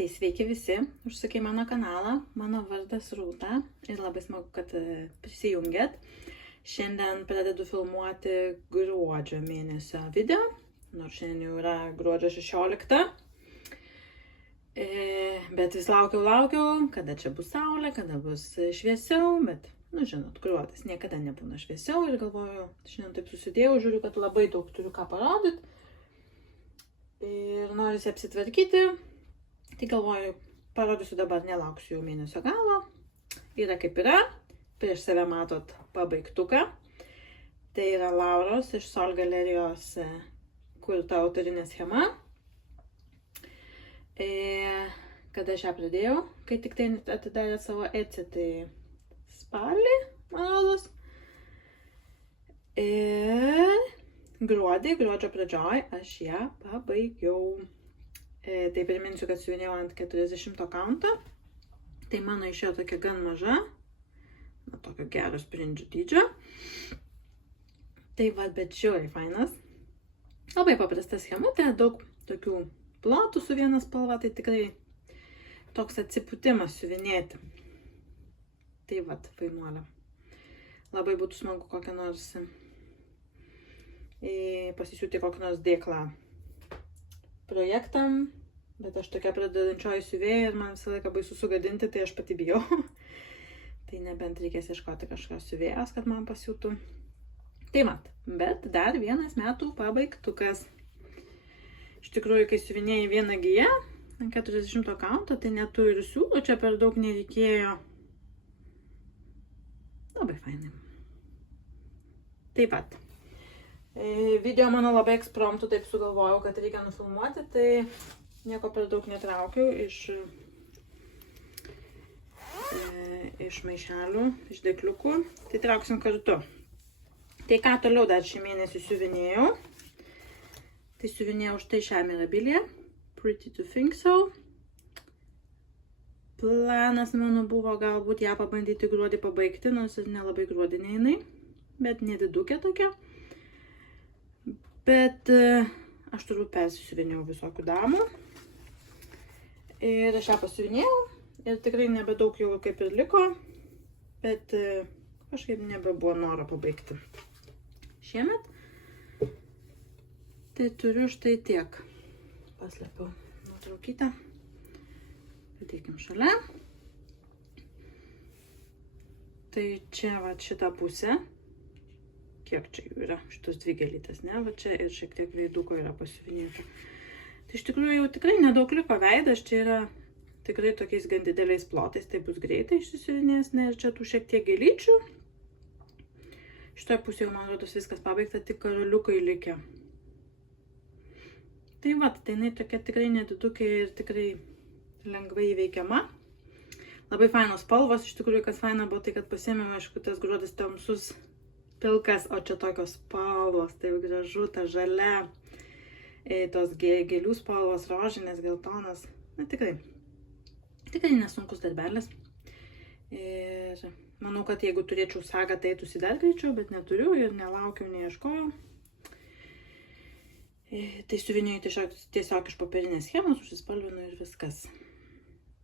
Tai sveiki visi, užsukę į mano kanalą, mano vardas Rūta ir labai smagu, kad prisijungėt. Šiandien pradedu filmuoti gruodžio mėnesio video, nors šiandien jau yra gruodžio 16. Bet vis laukiau, kada čia bus saulė, kada bus šviesiau, bet, žinot, gruodis niekada nebūna šviesiau ir galvoju, šiandien taip susidėjau, žiūriu, kad labai daug turiu ką parodyti ir norisi apsitvarkyti. Tai galvoju, parodysiu dabar, nelauksiu jau mėnesio galo. Yra kaip yra. Prieš save matot pabaigtuką. Tai yra Lauros iš Sol galerijos kurta autorinė schema. Kada aš ją pradėjau, kai tik tai atidarė savo Etsy, tai spalį, man rodos. Ir gruodžio pradžioj aš ją pabaigiau. Tai priminsiu, kad siuvinėjau ant 40 kaunto. Tai mano išėjo tokia gan maža. Tokio gero sprindžių dydžio. Tai va, bet žiauriai fainas. Labai paprasta schema, tai daug tokių plotų su viena spalva, tai tikrai toks atsipūtimas siuvinėti. Tai va, vainuolė. Labai būtų smagu kokią nors pasisiūti kokią nors dėklą projektam, bet aš tokia pradedančioji siuvėja ir man visą laiką baisu sugadinti, tai aš pati bijau. Tai nebent reikės ieškoti kažkokios siuvėjos, kad man pasiūtų. Tai mat, bet dar vienas metų pabaigtukas. Iš tikrųjų, kai siuvinėjai vieną giją, ant 40 kaunto, tai netu ir siūlo, čia per daug nereikėjo. Labai fainai. Taip pat. Video mano labai ekspromptu, taip sugalvojau, kad reikia nufilmuoti, tai nieko per daug netraukiau iš maišelių, iš dėkliukų. Tai trauksim kartu. Tai ką toliau dar šį mėnesį siuvinėjau. Tai siuvinėjau štai šią mirabiliją. Pretty to think so. Planas mano buvo galbūt ją pabandyti gruodį pabaigti, nors ir nelabai gruodinė jinai, bet nedidukė tokia. Bet aš turbūt persisiuvinėjau visokių damų. Ir aš ją pasiuvinėjau. Ir tikrai nebedaug jau kaip ir liko. Bet kažkaip nebebuvo noro pabaigti šiemet. Tai turiu štai tiek. Paslėpiau nuotraukytę. Padėkim šalia. Tai čia va šitą pusę. Kiek čia jų yra, šitos dvi gėlytės, ne, va čia ir šiek tiek veiduko yra pasiuvinėta. Tai iš tikrųjų jau tikrai nedaug liko veidas, čia yra tikrai tokiais gan dideliais plotais, tai bus greitai išsisiuvinės, ne, ir čia tų šiek tiek gėlyčių. Šitoje pusėje, man rodos, viskas pabaigta, tik karoliukai likę. Tai va, tai jinai tokia tikrai nedidukė ir tikrai lengvai įveikiama. Labai fainos spalvos, iš tikrųjų, kas faina buvo tai, kad pasiėmėm, aišku, tas gruodis tamsus pilkas, o čia tokios spalvos, tai gražu, ta žalia, tos gėlių spalvos, rožinės, geltonas, na tikrai nesunkus darbelis. Ir manau, kad jeigu turėčiau sagą, tai eitųsi dar greičiau, bet neturiu ir nelaukiau, neieškojau. Tai siuvinėjau tiesiog iš papirinės schemos, užsispalvinu ir viskas.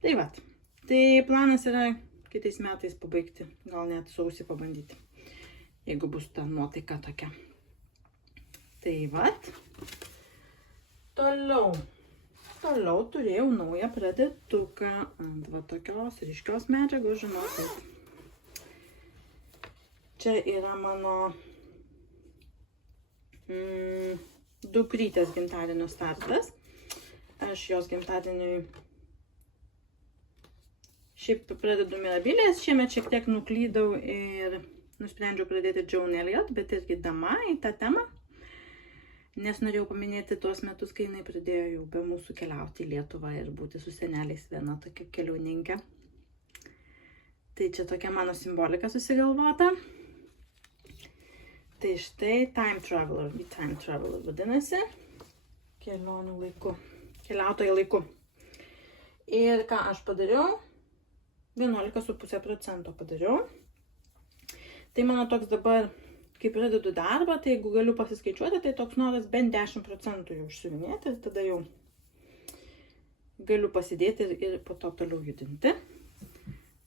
Tai va, tai planas yra kitais metais pabaigti, gal net sausį pabandyti. Jeigu bus ta nuotaika tokia. Tai vat. Toliau turėjau naują pradėtuką ant va tokios ryškios medžiagos, žinokit. Čia yra mano dukrytės gimtadienio startas. Aš jos gimtadieniui šiaip pradedu mirabiliės, šiemet šiek tiek nuklydau ir nusprendžiau pradėti Joan Elliot, bet irgi dama į tą temą, nes norėjau paminėti tuos metus, kai jinai pradėjo jau be mūsų keliauti į Lietuvą ir būti su seneliais viena tokia keliauninkė. Tai čia tokia mano simbolika susigalvota. Tai štai Time Traveler vadinasi, kelionių laiku, keliautojo laiku. Ir ką aš padariau? 11,5% padariau. Tai mano toks dabar, kai pradedu darbą, tai jeigu galiu pasiskaičiuoti, tai toks noras bent 10% jau užsiuvinėti ir tada jau galiu pasidėti ir po to toliau judinti.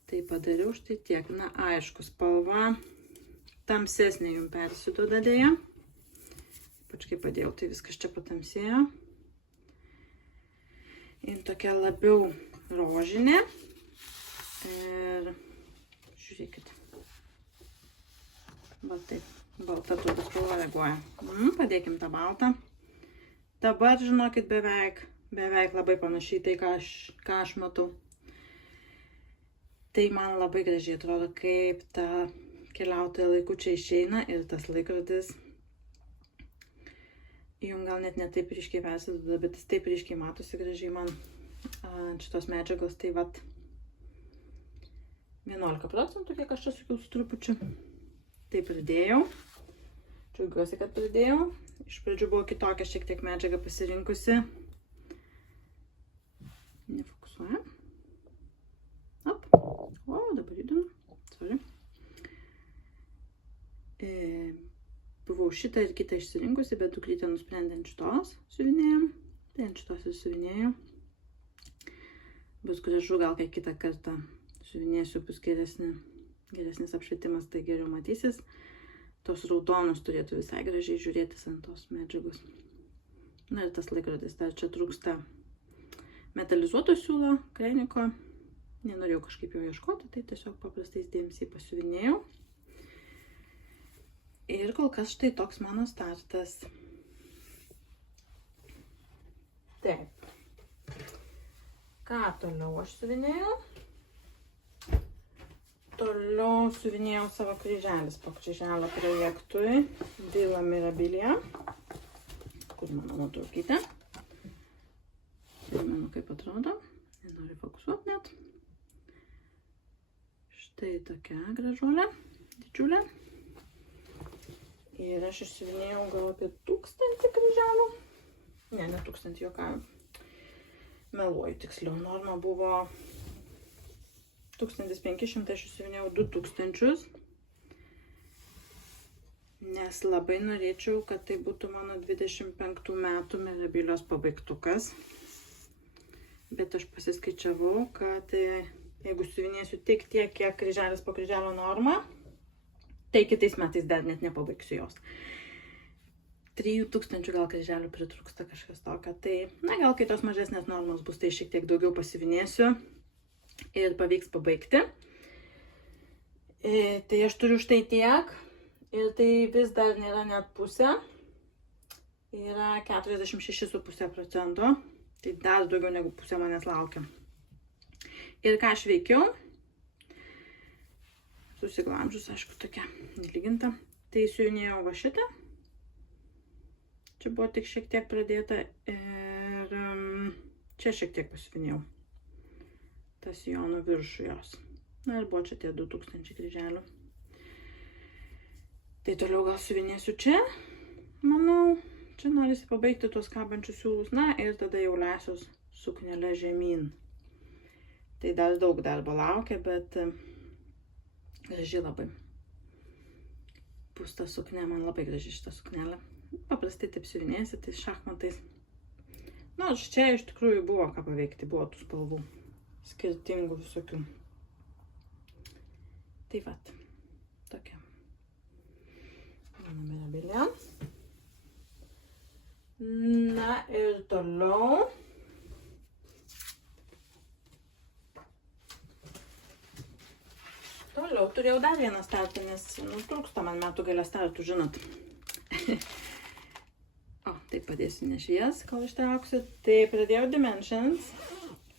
Tai padariau štai tiek. Na, aišku, spalva tamsesnė jums persiduoda dėja. Ypač kai padėjau, tai viskas čia patamsėjo. Ir tokia labiau rožinė. Ir žiūrėkit. Va taip, balta turbūt spalva reaguoja. Padėkim tą baltą. Dabar, žinokit, beveik labai panašiai tai, ką aš matau. Tai man labai gražiai atrodo, kaip ta keliautoja laiku čia išeina ir tas laikrodis jums gal net ne taip ryškiai persiduoda, bet jis taip ryškiai matosi gražiai man ant šitos medžiagos. Tai vat 11%, kiek aš čia sakiau su trupučiu. Tai pridėjau. Džiaugiuosi, kad pridėjau. Iš pradžių buvo kitokia šiek tiek medžiaga pasirinkusi. Nefokusuoja. Op. O, dabar judinu. Sorry. Buvau šitą ir kitą išsirinkusi, bet dukrytė nusprendė ant šitos siuvinėjom. Tai ant šitos ir siuvinėjau. Bus gražu, gal kai kitą kartą siuvinėsiu, bus geresnis apšvietimas, tai geriau matysis. Tos raudonus turėtų visai gražiai žiūrėtis ant tos medžiagos. Na ir tas laikrodis, dar čia trūksta metalizuoto siūlo, kreiniko. Nenorėjau kažkaip jo ieškoti, tai tiesiog paprastais dėmesiai pasiuvinėjau. Ir kol kas štai toks mano startas. Taip. Ką toliau aš siuvinėjau? Toliau siuvinėjau savo kryželis po kryželio projektui Villa Mirabilia. Kur mano nuotraukytė? Primenu, kaip atrodo. Nenoriu fokusuoti net. Štai tokia gražuolė, didžiulė. Ir aš išsiuvinėjau gal apie 1000 kryželių. Ne 1000, juokauju. Meluoju tiksliau. Norma buvo 1500, aš išsiuvinėjau 2000. Nes labai norėčiau, kad tai būtų mano 25 metų Mirabilios pabaigtukas. Bet aš pasiskaičiavau, kad jeigu siuvinėsiu tik tiek, kiek kryželis po kryželio norma, tai kitais metais dar net nepabaigsiu jos. 3000 gal kryželių pritrūksta kažkas tokio. Tai, na, gal kai tos mažesnės normos bus, tai šiek tiek daugiau pasiuvinėsiu ir pavyks pabaigti. Tai aš turiu štai tiek. Ir tai vis dar nėra net pusė. Yra 46,5%. Tai dar daugiau negu pusė manęs laukia. Ir ką aš veikiau? Susiglamžius, aišku, tokia nelyginta. Tai siuvinėjau va šitą. Čia buvo tik šiek tiek pradėta. Ir čia šiek tiek pasiuvinėjau. Tas sijono viršų jos. Na ir buvo čia tie 2000 kryželių. Tai toliau gal siuvinėsiu čia. Manau, čia norisi pabaigti tuos kabančius siūlus. Na ir tada jau leisiuos suknelę žemyn. Tai dar daug darbo laukia, bet graži labai. Bus ta suknė, man labai graži šita suknelė. Paprastai taip siuvinėsi, tai šachmatais. Nors čia iš tikrųjų buvo ką paveikti, buvo tų spalvų. Skirtingų visokių. Tai vat, tokia. Mano Mirabilia. Na ir toliau. Toliau turėjau dar vieną startą, nes trūksta man metų gale startų, žinot. O, tai padėsiu nešvies, kol ištrauksiu. Tai pradėjau Dimensions.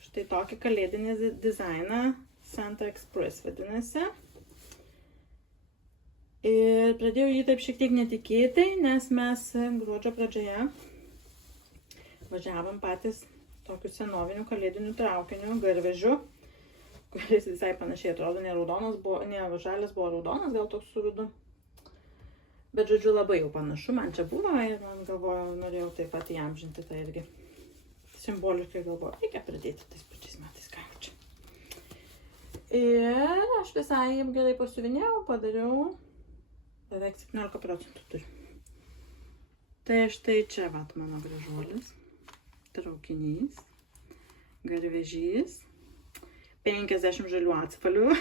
Štai tokį kalėdinį dizainą. Santa Express vadinasi. Ir pradėjau jį taip šiek tiek netikėtai, nes mes gruodžio pradžioje važiavom patys tokiu senoviniu kalėdiniu traukiniu, garvežiu, kuris visai panašiai atrodo, ne raudonas buvo, ne žalias buvo raudonas, gal toks su rudu. Bet žodžiu labai jau panašu, man čia buvo ir man galvoju, norėjau taip pat įamžinti tai irgi. Simboliškai galvoju, reikia pradėti tais pačiais metais, ką jau čia. Ir aš visai gerai pasiuvinėjau, padariau beveik 17% turiu. Tai štai čia vat mano gražuolis, traukinys. garvežys. 50 žalių atspalvių.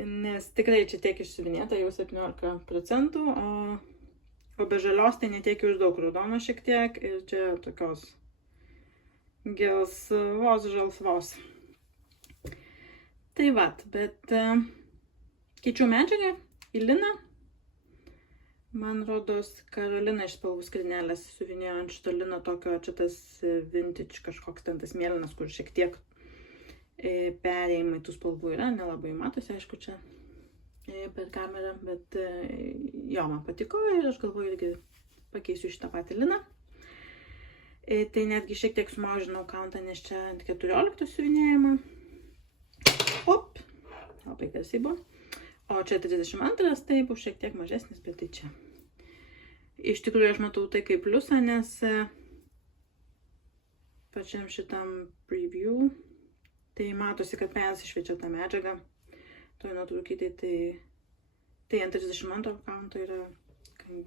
Nes tikrai čia tiek išsiuvinėta, jau 17%, o be žalios tai netiek jau ir daug, raudono šiek tiek ir čia tokios gelsvos žalsvos. Tai vat, bet keičiau medžiagą į liną. Man rodos, Karolina iš spalvų skrinelės siuvinėjo ant šito lino tokio, čia tas vintage kažkoks ten tas mėlynas, kur šiek tiek perėjimai tų spalvų yra, nelabai matosi, aišku, čia per kamerą, bet jo, man patiko ir aš galvoju irgi pakeisiu šitą patį liną. Tai netgi šiek tiek sumažinau countą, nes čia ant 14 siuvinėjimą. Op, labai garsiai buvo. O čia 32, tai bus šiek tiek mažesnis, bet tai čia. Iš tikrųjų, aš matau tai kaip pliusą, nes pačiam šitam preview tai matosi, kad persišviečia tą medžiagą. Toj nuotraukėj, tai ant 32 counto yra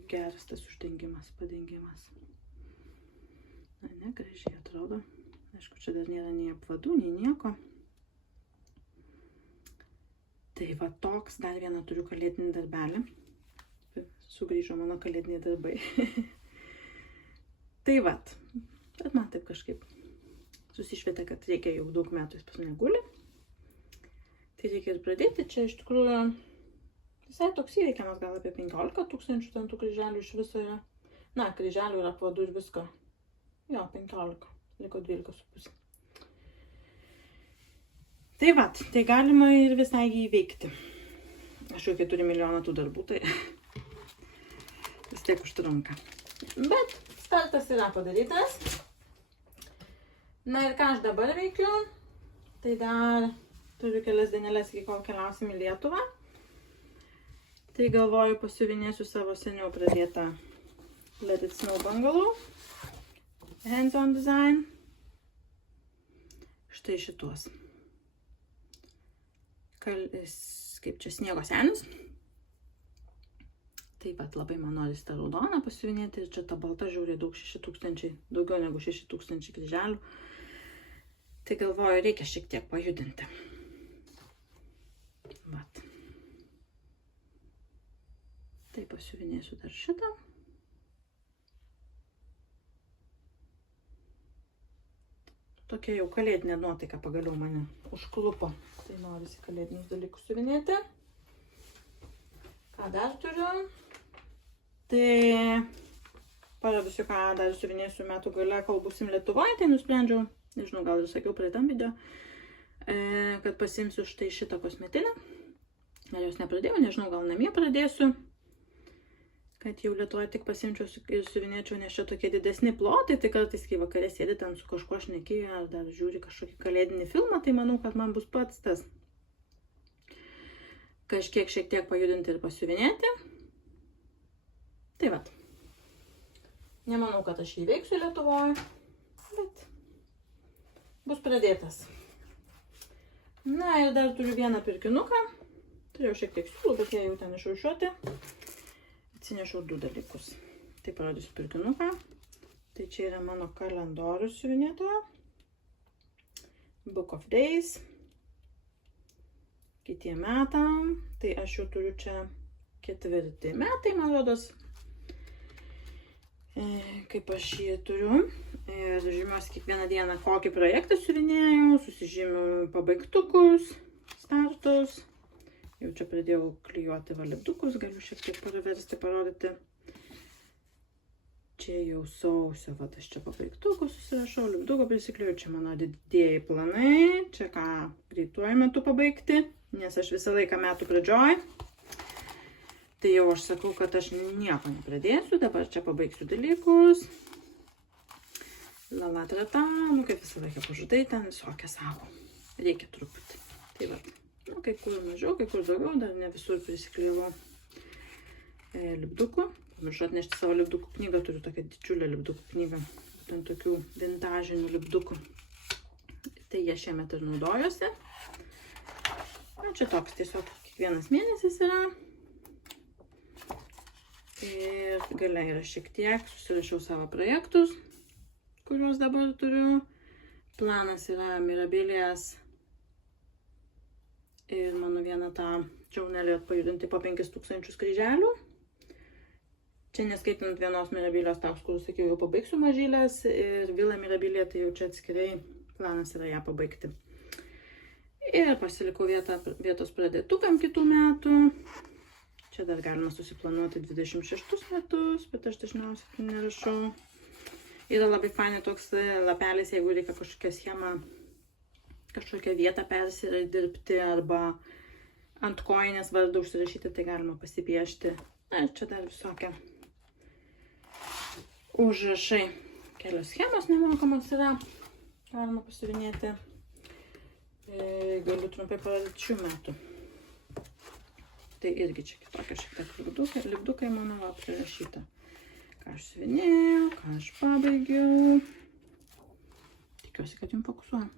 geras tas uždengimas, padengimas. Na, gražiai atrodo. Aišku, čia dar nėra nei apvadų, nei nieko. Tai va toks, dar vieną turiu kalėdinį darbelį. Sugrįžo mano kalėdiniai darbai. Tai vat, bet man taip kažkaip susišvietė, kad reikia jau daug metų jis pas mane guli. Tai reikia ir pradėti. Čia iš tikrųjų visai toks įveikiamas, gal apie 15 000 ten tų kryželių iš viso yra. Na, kryželių yra apvadų ir visko. Jo, 15. Liko 12,5. Tai vat, tai galima ir visai jį įveikti. Aš jau 4 milijoną tų darbų, tai vis tiek užtrunka. Bet startas yra padarytas. Na ir ką aš dabar veikiu, tai dar turiu kelias dienelės, iki kol keliausim į Lietuvą. Tai galvoju pasiuvinėsiu savo seniau pradėtą Let It Snow Bungalow Hands-on Design. Štai šituos. Kaip čia sniego senis. Taip pat labai man norisi tą raudoną pasiuvinėti. Čia ta balta žiūrė daug 6000, daugiau negu 6000 kryželių. Tai galvoju, reikia šiek tiek pajudinti. Vat. Tai pasiuvinėsiu dar šitą. Tokia jau kalėdinė nuotaika pagaliau mane užklupo. Tai norisi kalėdinius dalykus siuvinėti. Ką dar turiu? Tai parodysiu, ką dar siuvinėsiu metų gale, kol būsim Lietuvoje. Tai nusprendžiau, nežinau, gal ir sakiau praeitam video, kad pasimsiu štai šitą kosmetinę. Gal jos nepradėjau, nežinau, gal namie pradėsiu. Kad jau Lietuvoje tik pasimčiau ir siuvinėčiau, nes čia tokie didesni plotai. Tai kartais, kai vakare sėdi ten su kažkuo šnekėjo, ar dar žiūri kažkokį kalėdinį filmą, tai manau, kad man bus pats tas kažkiek šiek tiek pajudinti ir pasiuvinėti. Tai vat. Nemanau, kad aš jį veiksiu Lietuvoje, bet bus pradėtas. Na ir dar turiu vieną pirkinuką. Turėjau šiek tiek siūlų, bet jie jau ten išrūšiuoti. Atsinešiau 2 dalykus. Tai parodysiu pirkinuką. Tai čia yra mano kalendorius siuvinėtojo. Book of Days. Kitiem metam. Tai aš jau turiu čia 4 metai, man rodos. Kaip aš jį turiu. Ir žymiuosi kiekvieną dieną, kokį projektą siuvinėjau. Susižymiu pabaigtukus, startus. Jau čia pradėjau klijuoti lipdukus, galiu šiek tiek paraversti, parodyti. Čia jau sausio, vat aš čia pabaigtukus susirašau, lipduko prisiklijuoju, čia mano didieji planai, čia ką greituoju metu pabaigti, nes aš visą laiką metų pradžioj. Tai jau aš sakau, kad aš nieko nepradėsiu, dabar čia pabaigsiu dalykus. Lalatrata, nu kaip visą laiką pažadai, ten visokia savo, reikia truputį. Tai va. Nu, kai kur mažiau, kai kur daugiau, dar ne visur prisiklijavau lipdukų. Pamiršau atnešti savo lipdukų knygą, turiu tokią didžiulę lipdukų knygą, ten tokių vintažinių lipdukų. Tai jie šiemet ir naudojosi. Na, čia toks tiesiog kiekvienas mėnesis yra. Ir gale yra šiek tiek, susirašiau savo projektus, kuriuos dabar turiu. planas yra Mirabilijas ir mano vieną tą džiaunelį pajudinti po 5000 kryželių. Čia neskaitant vienos Mirabilijos toks, kur sakiau, jau pabaigsiu mažylės, ir Vila Mirabilija, tai jau čia atskirai planas yra ją pabaigti. Ir pasilikau vietos pradėtukam kitų metų. Čia dar galima susiplanuoti 26 metus, bet aš dažniausiai tai nerašau. Yra labai fainai toks lapelis, jeigu reikia kažkokią schemą, kažkokią vietą persidirbti arba ant kojinės vardą užsirašyti, tai galima pasipiešti. Na, čia dar visokia užrašai. Kelios schemos nemokamos yra, galima pasiuvinėti. Galiu trumpai parodyti šių metų. Tai irgi čia kitokia šiek tiek lipdukai mano va prirašyta. Ką aš siuvinėjau, ką aš pabaigiau. Tikiuosi, kad jums fokusuoju.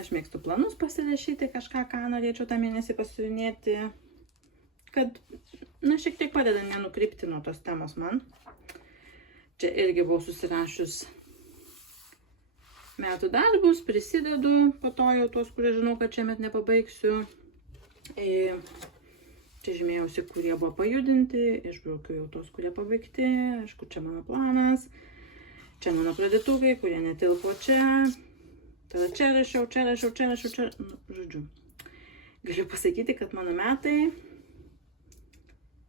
Aš mėgstu planus pasirašyti kažką, ką norėčiau tą mėnesį pasiuvinėti. Kad, na, šiek tiek padeda nenukrypti nuo tos temos man. Čia irgi buvau susirašius metų darbus, prisidedu po to jau tuos, kurie žinau, kad šiemet nepabaigsiu. Čia žymėjausi, kurie buvo pajudinti, išbraukiu jau tos, kurie pabaigti. Aišku, čia mano planas. Čia mano pradėtukai, kurie netilpo čia. Tada čia rašiau. Nu, žodžiu. Galiu pasakyti, kad mano metai,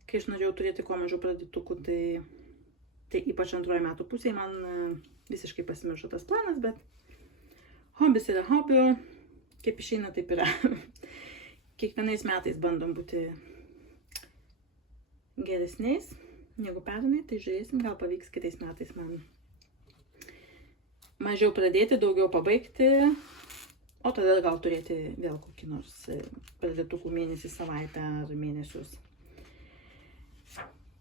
kai aš norėjau turėti kuo mažiau pradėtukų, tai ypač antroje metų pusėje man visiškai pasimiršo tas planas, bet hobis yra hobių, kaip išeina, taip yra. Kiekvienais metais bandom būti geresniais negu pernai, tai žiūrėsim, gal pavyks kitais metais man mažiau pradėti, daugiau pabaigti, o tada gal turėti vėl kokį nors pradėtukų mėnesį, savaitę ar mėnesius.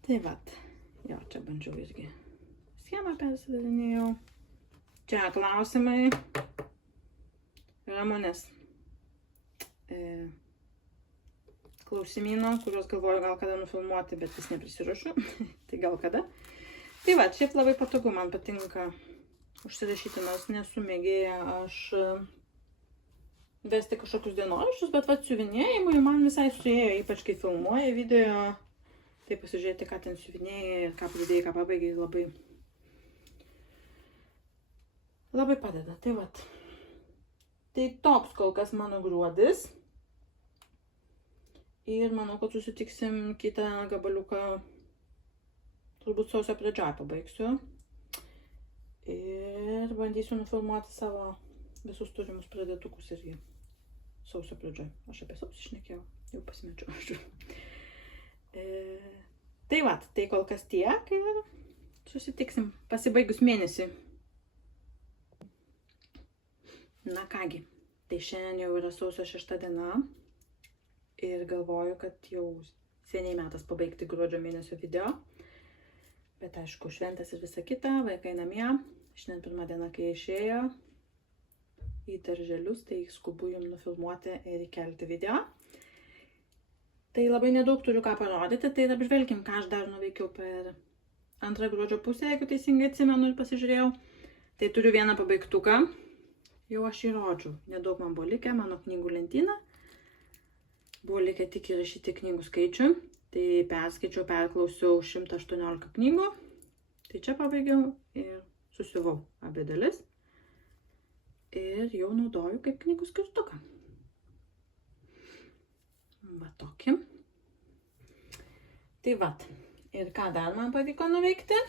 Tai vat, jo, čia bandžiau irgi schemą persidarinėjau. Čia klausimai Ramonės klausimyno, kuriuos galvoju gal kada nufilmuoti, bet vis neprisiruošiu. Tai gal kada. Tai va, šiaip labai patogu, man patinka užsirašyti, nors nesu mėgėja aš vesti kažkokius dienoraščius, bet va, siuvinėjimui man visai suėjo, ypač kai filmuoja video, tai pasižiūrėti, ką ten siuvinėjai ir ką pradėjai, ką pabaigai, labai padeda. Tai vat. Tai toks kol kas mano gruodis. Ir manau, kad susitiksim kitą gabaliuką, turbūt sausio pradžioje pabaigsiu. Ir bandysiu nufilmuoti savo visus turimus pradėtukus irgi sausio pradžioje. Aš apie sausį šnekėjau, jau pasimečiau. Tai vat, tai kol kas tiek ir susitiksim pasibaigus mėnesį. Na kągi, tai šiandien jau yra sausio 6 diena ir galvoju, kad jau seniai metas pabaigti gruodžio mėnesio video. Bet aišku, šventės ir visa kita, vaikai namie. Šiandien pirmą dieną, kai išėjo į darželius, tai skubu jums nufilmuoti ir įkelti video. Tai labai nedaug turiu ką parodyti, tai apžvelkim, ką aš dar nuveikiau per antrą gruodžio pusę, jeigu teisingai atsimenu ir pasižiūrėjau. Tai turiu vieną pabaigtuką. Jau aš įrodžiu. Nedaug man buvo likę, mano knygų lentyna. Buvo likę tik įrašyti knygų skaičių. Tai perskaičiau, perklausiau 118 knygų. Tai čia pabaigiau ir susiuvau abi dalis. Ir jau naudoju kaip knygų skirtuką. Va tokį. Tai vat. Ir ką dar man pavyko nuveikti?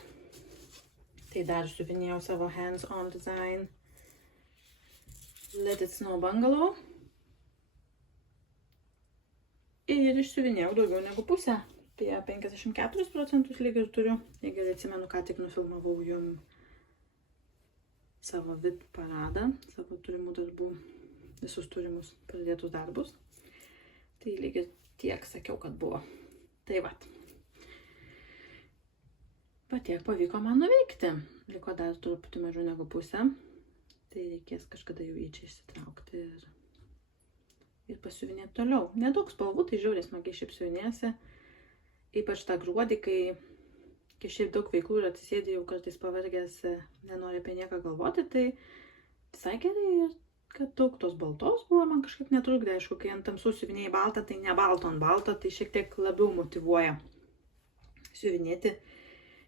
Tai dar siuvinėjau savo hands-on design Let It Snow Bungalow. Ir išsiuvinėjau daugiau negu pusę. Tai 54% lyg ir turiu. Jeigu atsimenu, ką tik nufilmavau jums savo vid paradą, savo turimų darbų, visus turimus pradėtus darbus. Tai lyg ir tiek sakiau, kad buvo. Tai vat. Tiek pavyko man nuveikti. Liko dar truputį mažiau negu pusę. Tai reikės kažkada jau į čia išsitraukti ir pasiuvinėti toliau. Nedaug spalvų, tai žiauriai smagiai šiaip siuvinėsi. Ypač tą gruodį, kai šiaip daug veiklų ir atsisėdė jau kartais pavargęs, nenori apie nieką galvoti, tai visai gerai, kad daug tos baltos buvo, man kažkaip netrukdė. Aišku, kai ant tamsų siuvinėjai baltą, tai ne balto ant balto, tai šiek tiek labiau motyvuoja siuvinėti,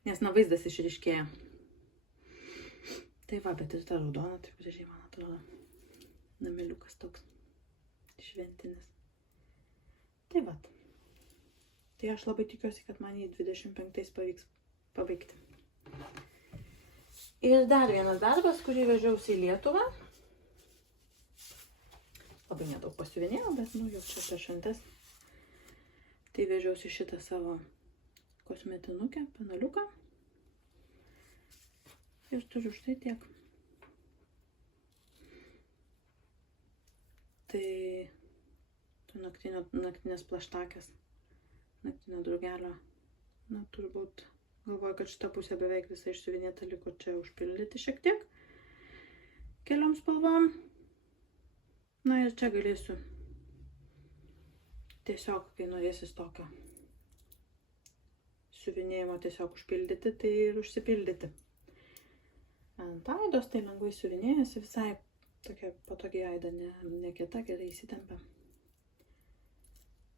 nes vaizdas išryškėja. Tai va, bet ir ta raudona, taip gražiai, man atrodo, nameliukas toks šventinis. Tai va. Tai aš labai tikiuosi, kad man jį 25 pavyks pabaigti. Ir dar vienas darbas, kurį vežiausi į Lietuvą. Labai nedaug pasiuvinėjau, bet jau čia per šventes. Tai vežiausi šitą savo kosmetinukę, panaliuką. Ir turiu štai tiek. Tai naktinės plaštakės, naktinio drugelio. Na, turbūt galvoju, kad šitą pusę beveik visą išsiuvinėta, liko čia užpildyti šiek tiek keliom spalvom. Na ir čia galėsiu tiesiog, kai norėsis tokio siuvinėjimo, tiesiog užpildyti, tai ir užsipildyti. Ant aidos tai lengvai siuvinėjasi, visai tokia patogiai aida, ne kieta, gerai įsitempia.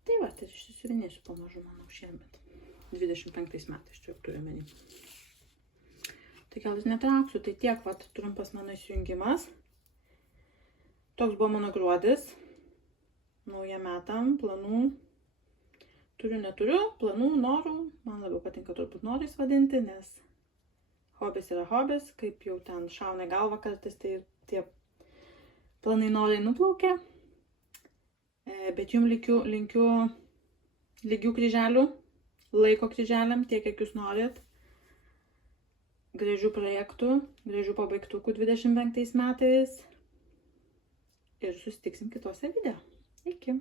Tai va, tai išsiuvinėsiu pamažu, manau, šiemet. 25 metais čia jau turiu menį. Tai gal vis netrauksiu, tai tiek, va, trumpas mano įsijungimas. Toks buvo mano gruodis. Nauja metam, planų. Neturiu, planų, norų. Man labiau patinka turbūt norais vadinti, nes hobis yra hobis. Kaip jau ten šauna į galvą kartais, tai tie planai norai nuplaukia. Bet jums linkiu lygių kryželių, laiko kryželiam, tiek, kiek jūs norit. Gražių projektų, gražių pabaigtukų 25 metais. Ir susitiksim kitose video. Iki.